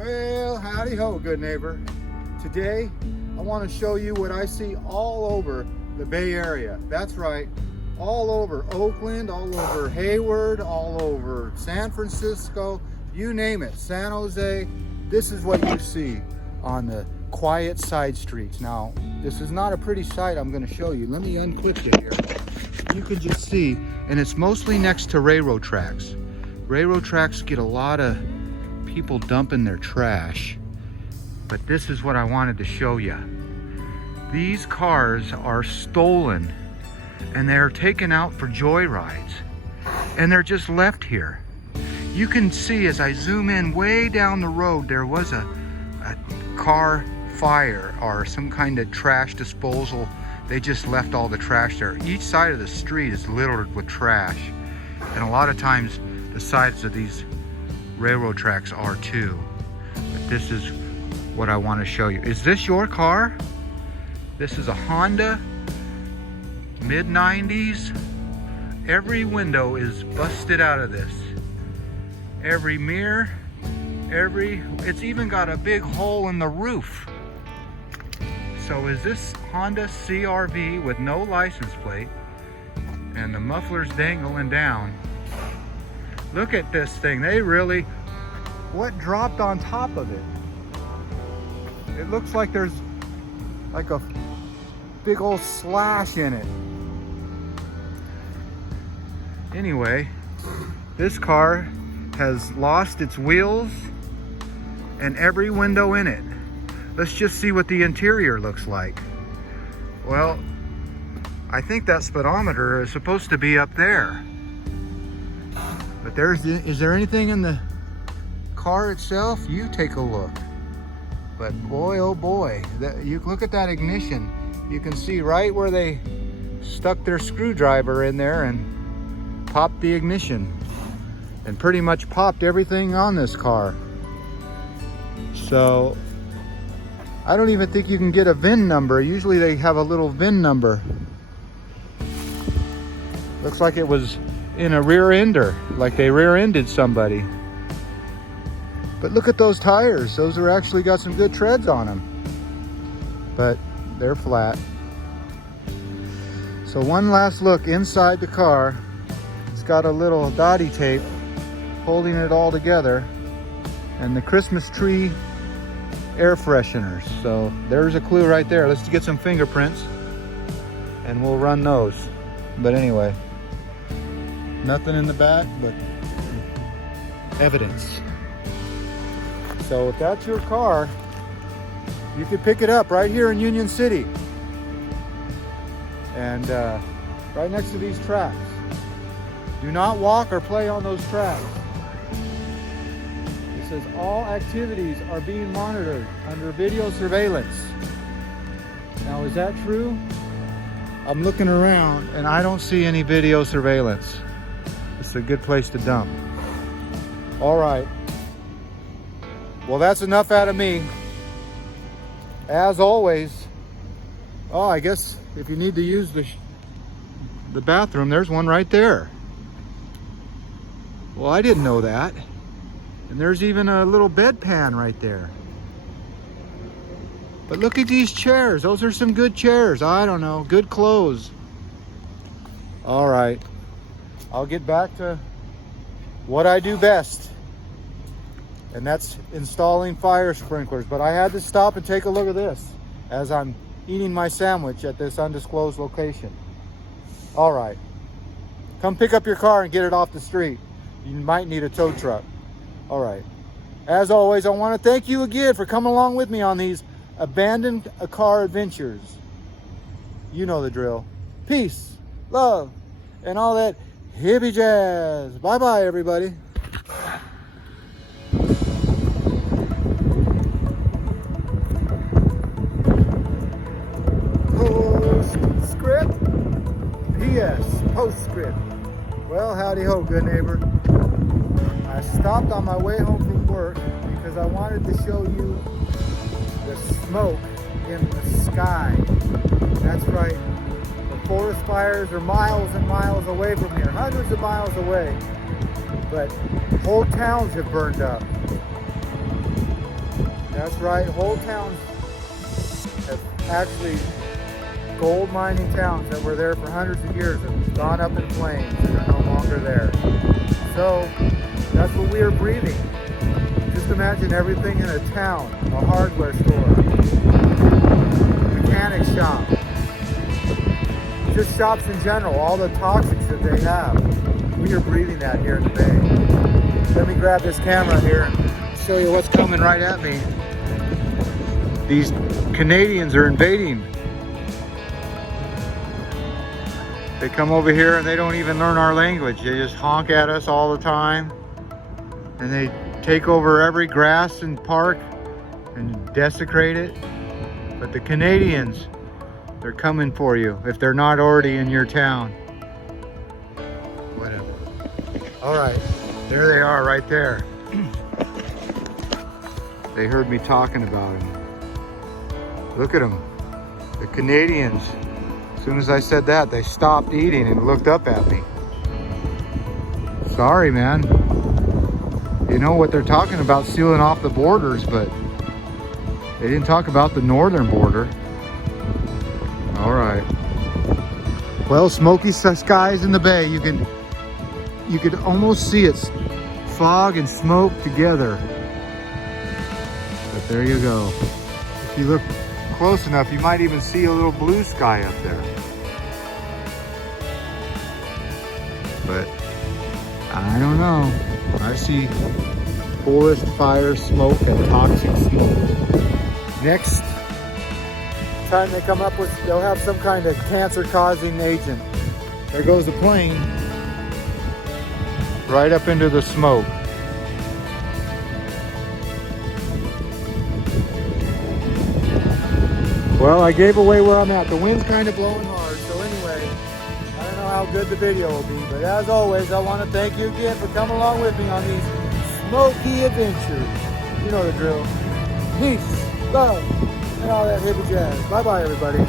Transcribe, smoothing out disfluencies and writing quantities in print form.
Well, howdy ho, good neighbor. Today, I want to show you what I see all over the Bay Area. That's right, all over Oakland, all over Hayward, all over San Francisco, you name it, San Jose. This is what you see on the quiet side streets. Now, this is not a pretty sight I'm going to show you. Let me unclip it here. You can just see, and it's mostly next to railroad tracks. Railroad tracks get a lot of people dumping their trash, but this is what I wanted to show you. These cars are stolen and they're taken out for joyrides and they're just left here. You can see as I zoom in way down the road, there was a car fire or some kind of trash disposal. They just left all the trash there. Each side of the street is littered with trash, and a lot of times the sides of these railroad tracks are too. But this is what I want to show you. Is this your car? This is a Honda, mid-90s. Every window is busted out of this. Every mirror, it's even got a big hole in the roof. So is this Honda CR-V with no license plate and the muffler's dangling down? Look at this thing. What dropped on top of it? It looks like there's like a big old slash in it. Anyway, this car has lost its wheels and every window in it. Let's just see what the interior looks like. Well, I think that speedometer is supposed to be up there. But is there anything in the car itself? You take a look. But boy, oh boy, you look at that ignition. You can see right where they stuck their screwdriver in there and popped the ignition and pretty much popped everything on this car. So I don't even think you can get a VIN number. Usually they have a little VIN number. Looks like it was in a rear ender, like they rear-ended somebody. But look at those tires. Those are actually got some good treads on them, but they're flat. So one last look inside the car. It's got a little dotty tape holding it all together and the Christmas tree air fresheners. So there's a clue right there. Let's get some fingerprints and we'll run those. But anyway, nothing in the back but evidence. So if that's your car, you could pick it up right here in Union City and right next to these tracks. Do not walk or play on those tracks. It says all activities are being monitored under video surveillance. Now, is that true? I'm looking around and I don't see any video surveillance. It's a good place to dump. All right. Well, that's enough out of me. As always, oh, I guess if you need to use the bathroom, there's one right there. Well, I didn't know that. And there's even a little bedpan right there. But look at these chairs. Those are some good chairs. I don't know, good clothes. All right. I'll get back to what I do best. And that's installing fire sprinklers. But I had to stop and take a look at this as I'm eating my sandwich at this undisclosed location. All right. Come pick up your car and get it off the street. You might need a tow truck. All right. As always, I want to thank you again for coming along with me on these abandoned car adventures. You know the drill. Peace, love, and all that hippie jazz. Bye-bye, everybody. Postscript. P.S. Postscript. Well, howdy ho, good neighbor. I stopped on my way home from work because I wanted to show you the smoke in the sky. That's right. The forest fires are miles and miles away from here, hundreds of miles away. But whole towns have burned up. That's right, whole towns have actually, gold mining towns that were there for hundreds of years have gone up in flames and are no longer there. So that's what we are breathing. Just imagine everything in a town, a hardware store, mechanic shop, just shops in general, all the toxics that they have. We are breathing that here in the Bay. Let me grab this camera here and show you what's coming right at me. These Canadians are invading. They come over here and they don't even learn our language. They just honk at us all the time. And they take over every grass and park and desecrate it. But the Canadians, they're coming for you if they're not already in your town. Whatever. All right, there they are right there. They heard me talking about them. Look at them, the Canadians. As soon as I said that, they stopped eating and looked up at me. Sorry, man. You know what they're talking about, sealing off the borders, but they didn't talk about the northern border. All right. Well, smoky skies in the Bay. You could almost see it, fog and smoke together. But there you go. If you look close enough, you might even see a little blue sky up there. But I don't know. I see forest fire smoke and toxic smoke. Next time they come up with, they'll have some kind of cancer-causing agent. There goes the plane right up into the smoke. Well, I gave away where I'm at. The wind's kind of blowing hard, so anyway, I don't know how good the video will be, but as always, I want to thank you again for coming along with me on these smoky adventures. You know the drill. Peace, love, and all that hippie jazz. Bye-bye, everybody.